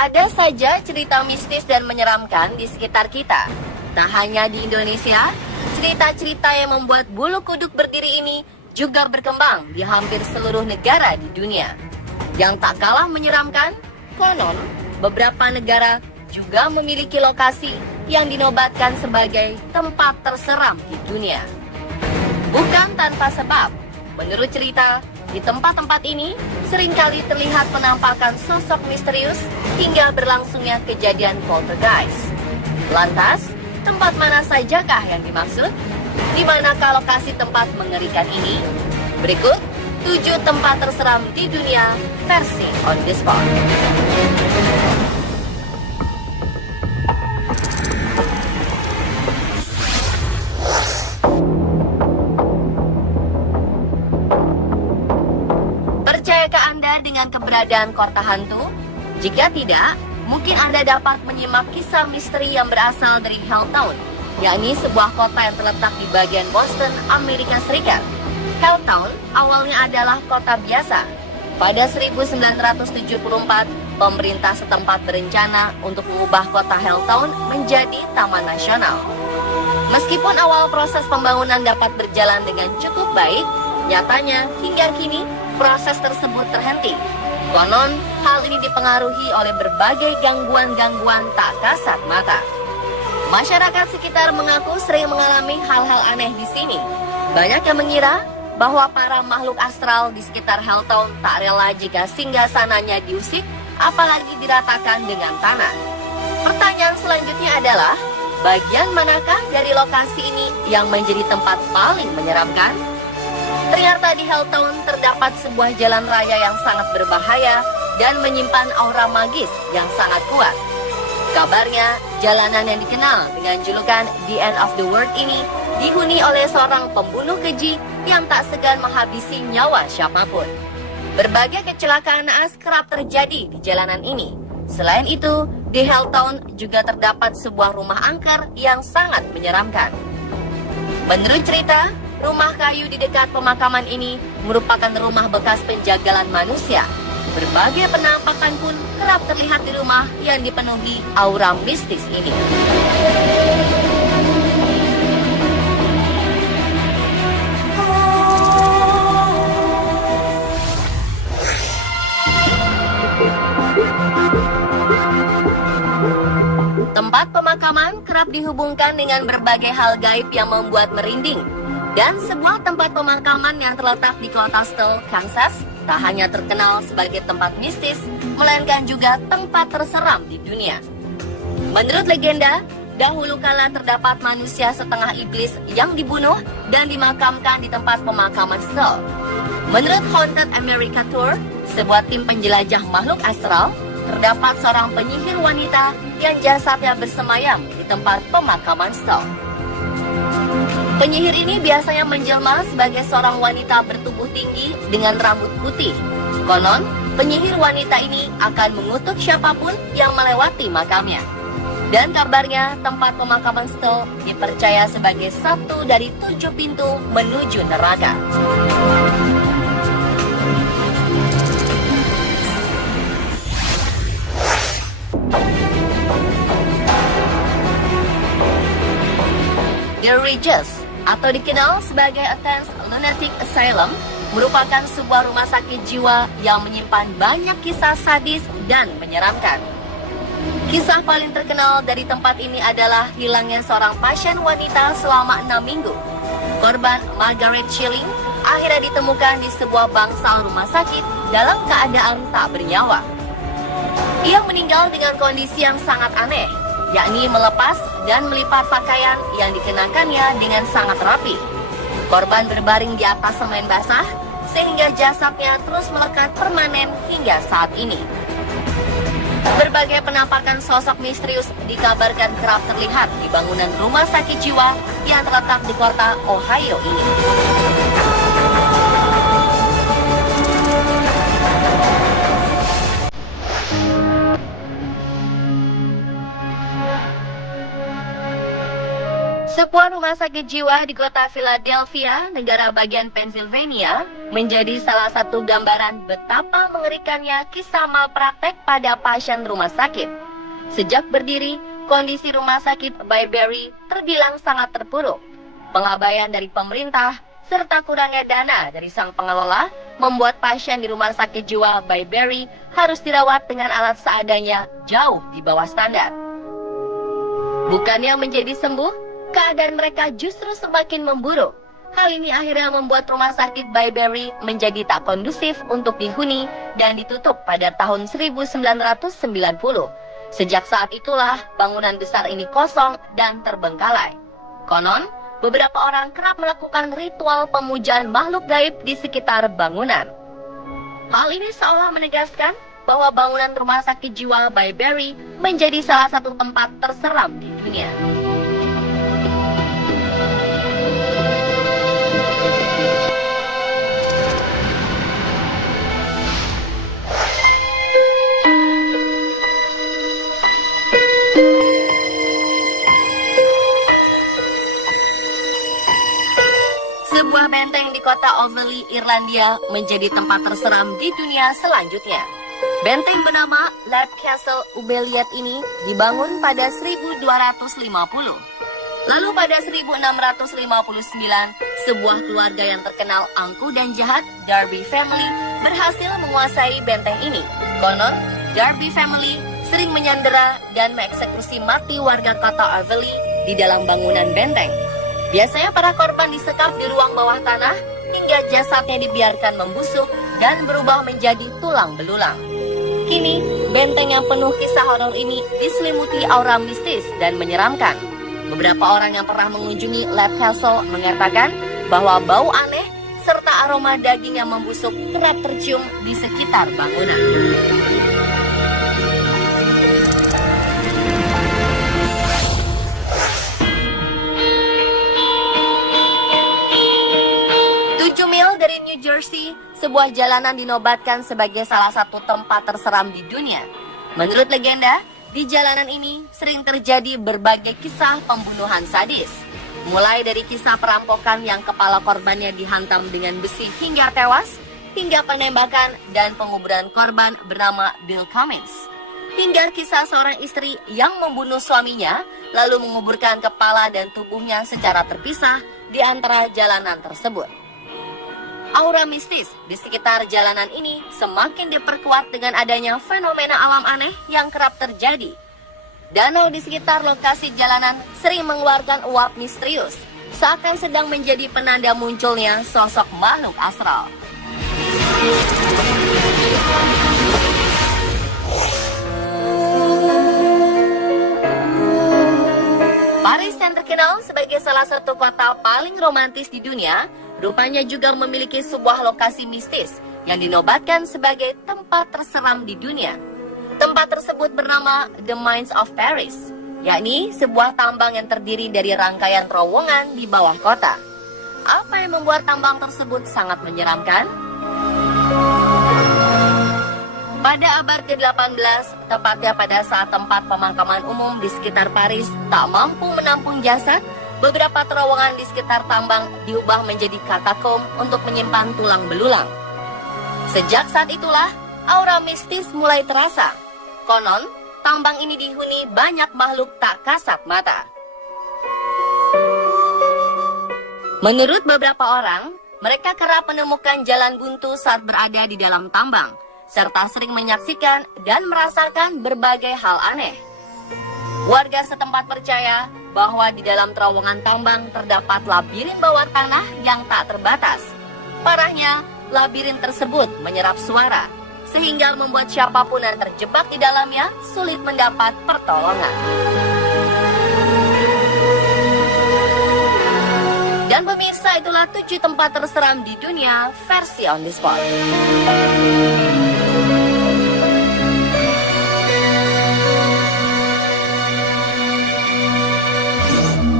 Ada saja cerita mistis dan menyeramkan di sekitar kita. Tak hanya di Indonesia, cerita-cerita yang membuat bulu kuduk berdiri ini juga berkembang di hampir seluruh negara di dunia. Yang tak kalah menyeramkan, konon beberapa negara juga memiliki lokasi yang dinobatkan sebagai tempat terseram di dunia. Bukan tanpa sebab, menurut cerita, di tempat-tempat ini seringkali terlihat penampakan sosok misterius hingga berlangsungnya kejadian poltergeist. Lantas, tempat mana sajakah yang dimaksud? Di manakah lokasi tempat mengerikan ini? Berikut 7 tempat terseram di dunia versi On The Spot. Percayakah Anda dengan keberadaan kota hantu? Jika tidak, mungkin Anda dapat menyimak kisah misteri yang berasal dari Helltown, yakni sebuah kota yang terletak di bagian Boston, Amerika Serikat. Helltown awalnya adalah kota biasa. Pada 1974, pemerintah setempat berencana untuk mengubah kota Helltown menjadi taman nasional. Meskipun awal proses pembangunan dapat berjalan dengan cukup baik, nyatanya hingga kini proses tersebut terhenti. Konon, hal ini dipengaruhi oleh berbagai gangguan-gangguan tak kasat mata. Masyarakat sekitar mengaku sering mengalami hal-hal aneh di sini. Banyak yang mengira bahwa para makhluk astral di sekitar Helltown tak rela jika singgasananya diusik, apalagi diratakan dengan tanah. Pertanyaan selanjutnya adalah, bagian manakah dari lokasi ini yang menjadi tempat paling menyeramkan? Ternyata di Helltown terdapat sebuah jalan raya yang sangat berbahaya dan menyimpan aura magis yang sangat kuat. Kabarnya, jalanan yang dikenal dengan julukan The End of the World ini dihuni oleh seorang pembunuh keji yang tak segan menghabisi nyawa siapapun. Berbagai kecelakaan naas kerap terjadi di jalanan ini. Selain itu, di Helltown juga terdapat sebuah rumah angker yang sangat menyeramkan. Menurut cerita, rumah kayu di dekat pemakaman ini merupakan rumah bekas penjagalan manusia. Berbagai penampakan pun kerap terlihat di rumah yang dipenuhi aura mistis ini. Tempat pemakaman kerap dihubungkan dengan berbagai hal gaib yang membuat merinding. Dan sebuah tempat pemakaman yang terletak di kota Steele, Kansas, tak hanya terkenal sebagai tempat mistis, melainkan juga tempat terseram di dunia. Menurut legenda, dahulu kala terdapat manusia setengah iblis yang dibunuh dan dimakamkan di tempat pemakaman Steele. Menurut Haunted America Tour, sebuah tim penjelajah makhluk astral, terdapat seorang penyihir wanita yang jasadnya bersemayam di tempat pemakaman Steele. Penyihir ini biasanya menjelma sebagai seorang wanita bertubuh tinggi dengan rambut putih. Konon, penyihir wanita ini akan mengutuk siapapun yang melewati makamnya. Dan kabarnya, tempat pemakaman Steele dipercaya sebagai satu dari 7 pintu menuju neraka. The Regis, atau dikenal sebagai Athens Lunatic Asylum, merupakan sebuah rumah sakit jiwa yang menyimpan banyak kisah sadis dan menyeramkan. Kisah paling terkenal dari tempat ini adalah hilangnya seorang pasien wanita selama 6 minggu. Korban Margaret Schilling akhirnya ditemukan di sebuah bangsal rumah sakit dalam keadaan tak bernyawa. Ia meninggal dengan kondisi yang sangat aneh, yakni melepas dan melipat pakaian yang dikenakannya dengan sangat rapi. Korban berbaring di atas semen basah, sehingga jasadnya terus melekat permanen hingga saat ini. Berbagai penampakan sosok misterius dikabarkan kerap terlihat di bangunan rumah sakit jiwa yang terletak di kota Ohio ini. Sebuah rumah sakit jiwa di kota Philadelphia, negara bagian Pennsylvania, menjadi salah satu gambaran betapa mengerikannya kisah malpraktek pada pasien rumah sakit. Sejak berdiri, kondisi rumah sakit Byberry terbilang sangat terpuruk. Pengabaian dari pemerintah, serta kurangnya dana dari sang pengelola, membuat pasien di rumah sakit jiwa Byberry harus dirawat dengan alat seadanya jauh di bawah standar. Bukannya menjadi sembuh, keadaan mereka justru semakin memburuk. Hal ini akhirnya membuat rumah sakit Byberry menjadi tak kondusif untuk dihuni dan ditutup pada tahun 1990. Sejak saat itulah bangunan besar ini kosong dan terbengkalai. Konon, beberapa orang kerap melakukan ritual pemujaan makhluk gaib di sekitar bangunan. Hal ini seolah menegaskan bahwa bangunan rumah sakit jiwa Byberry menjadi salah satu tempat terseram di dunia. Sebuah benteng di kota Overley, Irlandia menjadi tempat terseram di dunia selanjutnya. Benteng bernama Leap Castle Ubeliet ini dibangun pada 1250. Lalu pada 1659, sebuah keluarga yang terkenal angkuh dan jahat, Darby Family, berhasil menguasai benteng ini. Konon, Darby Family sering menyandera dan mengeksekusi mati warga kota Overley di dalam bangunan benteng. Biasanya para korban disekap di ruang bawah tanah hingga jasadnya dibiarkan membusuk dan berubah menjadi tulang belulang. Kini, benteng yang penuh kisah horor ini diselimuti aura mistis dan menyeramkan. Beberapa orang yang pernah mengunjungi Leap Castle mengatakan bahwa bau aneh serta aroma daging yang membusuk kerap tercium di sekitar bangunan. Dari New Jersey, sebuah jalanan dinobatkan sebagai salah satu tempat terseram di dunia. Menurut legenda, di jalanan ini sering terjadi berbagai kisah pembunuhan sadis. Mulai dari kisah perampokan yang kepala korbannya dihantam dengan besi hingga tewas, hingga penembakan dan penguburan korban bernama Bill Cummins. Hingga kisah seorang istri yang membunuh suaminya, lalu menguburkan kepala dan tubuhnya secara terpisah di antara jalanan tersebut. Aura mistis di sekitar jalanan ini semakin diperkuat dengan adanya fenomena alam aneh yang kerap terjadi. Danau di sekitar lokasi jalanan sering mengeluarkan uap misterius, seakan sedang menjadi penanda munculnya sosok makhluk astral. Paris yang terkenal sebagai salah satu kota paling romantis di dunia, rupanya juga memiliki sebuah lokasi mistis yang dinobatkan sebagai tempat terseram di dunia. Tempat tersebut bernama The Mines of Paris, yakni sebuah tambang yang terdiri dari rangkaian terowongan di bawah kota. Apa yang membuat tambang tersebut sangat menyeramkan? Pada abad ke-18, tepatnya pada saat tempat pemakaman umum di sekitar Paris tak mampu menampung jasad, beberapa terowongan di sekitar tambang diubah menjadi katakom untuk menyimpan tulang belulang. Sejak saat itulah, aura mistis mulai terasa. Konon, tambang ini dihuni banyak makhluk tak kasat mata. Menurut beberapa orang, mereka kerap menemukan jalan buntu saat berada di dalam tambang, serta sering menyaksikan dan merasakan berbagai hal aneh. Warga setempat percaya bahwa di dalam terowongan tambang terdapat labirin bawah tanah yang tak terbatas. Parahnya, labirin tersebut menyerap suara, sehingga membuat siapapun yang terjebak di dalamnya sulit mendapat pertolongan. Dan pemirsa, itulah 7 tempat terseram di dunia versi On The Spot.